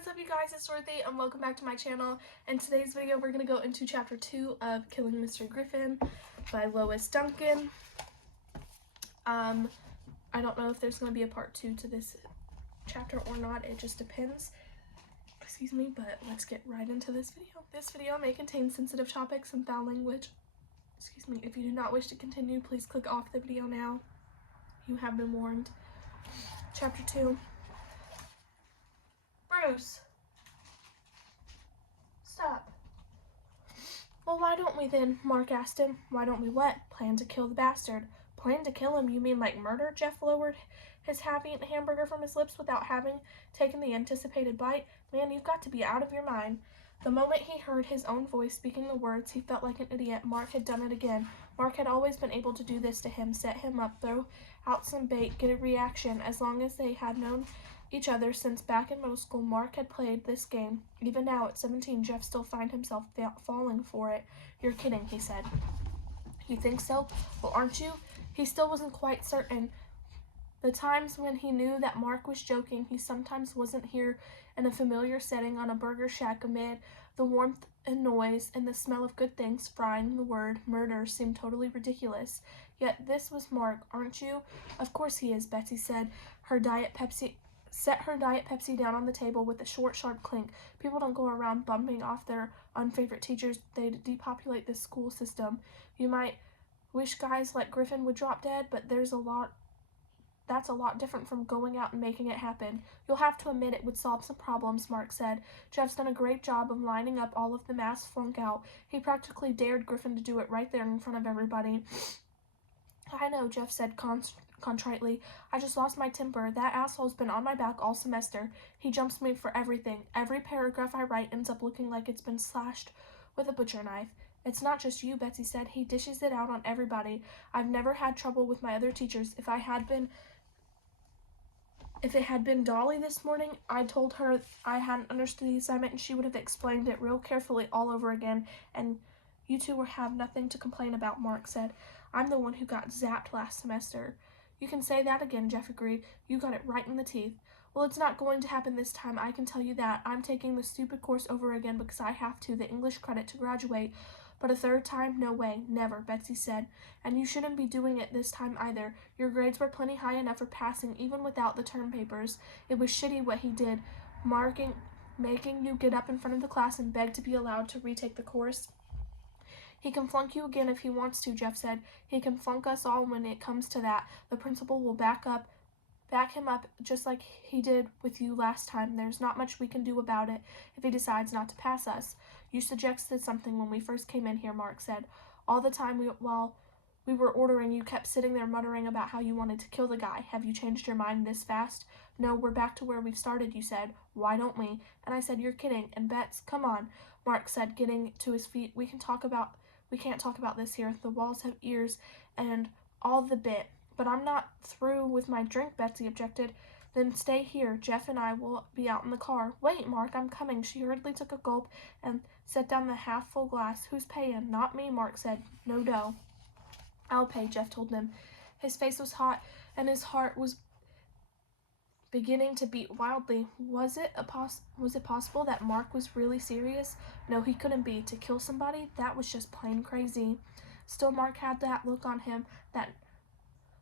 What's up, you guys? It's Dorothy and welcome back to my channel. In today's video we're going to go into chapter 2 of Killing Mr. Griffin by Lois Duncan. I don't know if there's going to be a part 2 to this chapter or not. It just depends. Excuse me, but let's get right into this video. This video may contain sensitive topics and foul language. Excuse me. If you do not wish to continue, please click off the video now. You have been warned. Chapter 2. Bruce! Stop. Well, why don't we then? Mark asked him. Why don't we what? Plan to kill the bastard. Plan to kill him? You mean like murder? Jeff lowered his half-eaten hamburger from his lips without having taken the anticipated bite. Man, you've got to be out of your mind. The moment he heard his own voice speaking the words, he felt like an idiot. Mark had done it again. Mark had always been able to do this to him, set him up, throw out some bait, get a reaction. As long as they had known each other since back in middle school, Mark had played this game. Even now, at 17, Jeff still found himself falling for it. You're kidding, he said. You think so? Well, aren't you? He still wasn't quite certain. The times when he knew that Mark was joking, he sometimes wasn't here in a familiar setting on a burger shack amid the warmth and noise and the smell of good things frying. The word murder seemed totally ridiculous. Yet this was Mark, aren't you? Of course he is, Betsy said. Set her Diet Pepsi down on the table with a short, sharp clink. People don't go around bumping off their unfavorite teachers. They depopulate the school system. You might wish guys like Griffin would drop dead, but that's a lot different from going out and making it happen. You'll have to admit it would solve some problems, Mark said. Jeff's done a great job of lining up all of the mass flunk out. He practically dared Griffin to do it right there in front of everybody. I know, Jeff said contritely. I just lost my temper. That asshole's been on my back all semester. He jumps me for everything. Every paragraph I write ends up looking like it's been slashed with a butcher knife. It's not just you, Betsy said. He dishes it out on everybody. I've never had trouble with my other teachers. If it had been Dolly this morning, I told her I hadn't understood the assignment and she would have explained it real carefully all over again, and you two will have nothing to complain about, Mark said. I'm the one who got zapped last semester. You can say that again, Jeff agreed. You got it right in the teeth. Well, it's not going to happen this time, I can tell you that. I'm taking the stupid course over again because I have to, the English credit to graduate. But a third time? No way. Never, Betsy said. And you shouldn't be doing it this time either. Your grades were plenty high enough for passing, even without the term papers. It was shitty what he did, making you get up in front of the class and beg to be allowed to retake the course. He can flunk you again if he wants to, Jeff said. He can flunk us all when it comes to that. The principal will back him up just like he did with you last time. There's not much we can do about it if he decides not to pass us. You suggested something when we first came in here, Mark said. All the time while we were ordering, you kept sitting there muttering about how you wanted to kill the guy. Have you changed your mind this fast? No, we're back to where we've started, you said. Why don't we? And I said, you're kidding. And Bets, come on, Mark said, getting to his feet. We can't talk about this here. The walls have ears and all the bit. But I'm not through with my drink, Betsy objected. Then stay here. Jeff and I will be out in the car. Wait, Mark, I'm coming. She hurriedly took a gulp and set down the half-full glass. Who's paying? Not me, Mark said. No dough. I'll pay, Jeff told him. His face was hot and his heart was beginning to beat wildly. Was it possible that Mark was really serious? No, he couldn't be. To kill somebody? That was just plain crazy. Still, Mark had that look on him,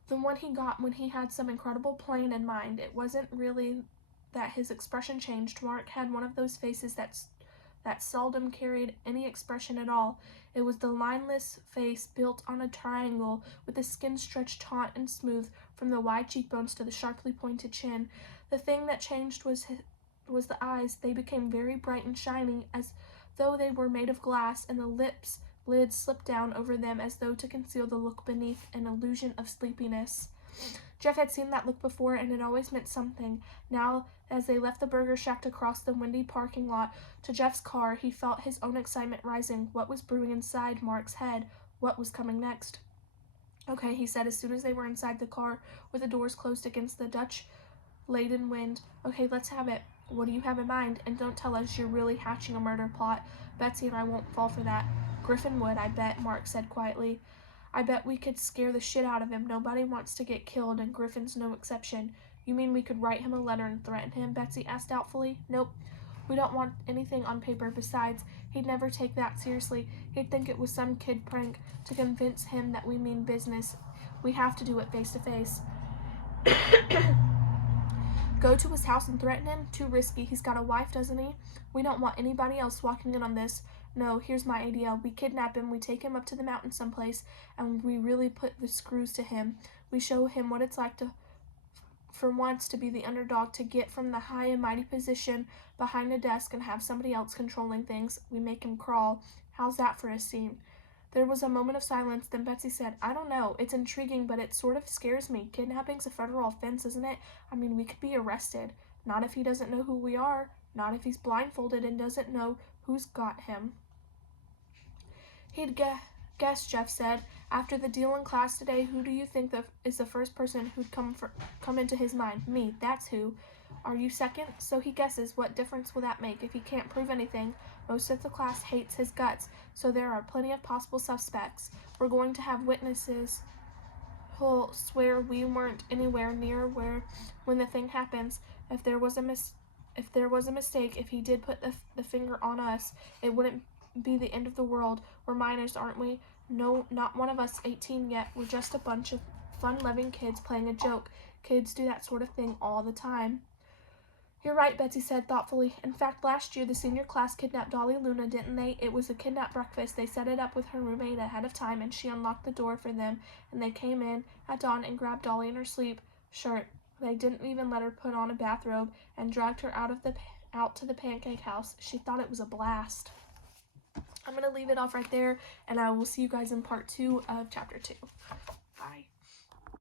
the one he got when he had some incredible plan in mind. It wasn't really that his expression changed. Mark had one of those faces that seldom carried any expression at all. It was the lineless face built on a triangle with the skin stretched taut and smooth from the wide cheekbones to the sharply pointed chin. The thing that changed was the eyes. They became very bright and shiny, as though they were made of glass, and the lids slipped down over them as though to conceal the look beneath an illusion of sleepiness. Jeff had seen that look before, and it always meant something. Now, as they left the burger shack to cross the windy parking lot to Jeff's car, he felt his own excitement rising. What was brewing inside Mark's head? What was coming next? Okay, he said as soon as they were inside the car with the doors closed against the Dutch-laden wind. Okay, let's have it. What do you have in mind? And don't tell us you're really hatching a murder plot. Betsy and I won't fall for that. Griffin would, I bet, Mark said quietly. I bet we could scare the shit out of him. Nobody wants to get killed, and Griffin's no exception. You mean we could write him a letter and threaten him? Betsy asked doubtfully. Nope. We don't want anything on paper. Besides, he'd never take that seriously. He'd think it was some kid prank to convince him that we mean business. We have to do it face to face. Go to his house and threaten him? Too risky. He's got a wife, doesn't he? We don't want anybody else walking in on this. No, here's my idea. We kidnap him, we take him up to the mountain someplace, and we really put the screws to him. We show him what it's like to, for once, to be the underdog, to get from the high and mighty position behind a desk and have somebody else controlling things. We make him crawl. How's that for a scene? There was a moment of silence, then Betsy said, I don't know. It's intriguing, but it sort of scares me. Kidnapping's a federal offense, isn't it? I mean, we could be arrested. Not if he doesn't know who we are. Not if he's blindfolded and doesn't know who's got him. He'd guess, Jeff said. After the deal in class today, who do you think is the first person who'd come into his mind? Me, that's who. Are you second? So he guesses. What difference will that make? If he can't prove anything, most of the class hates his guts, so there are plenty of possible suspects. We're going to have witnesses who'll swear we weren't anywhere near when the thing happens. If there was a mistake, if he did put the finger on us, it wouldn't be the end of the world. We're minors, aren't we? No, not one of us 18 yet. We're just a bunch of fun-loving kids playing a joke. Kids do that sort of thing all the time. You're right, Betsy said thoughtfully. In fact, last year the senior class kidnapped Dolly Luna, didn't they? It was a kidnap breakfast. They set it up with her roommate ahead of time, and she unlocked the door for them, and they came in at dawn and grabbed Dolly in her sleep shirt. They didn't even let her put on a bathrobe and dragged her out to the pancake house. She thought it was a blast. I'm going to leave it off right there, and I will see you guys in part 2 of chapter 2.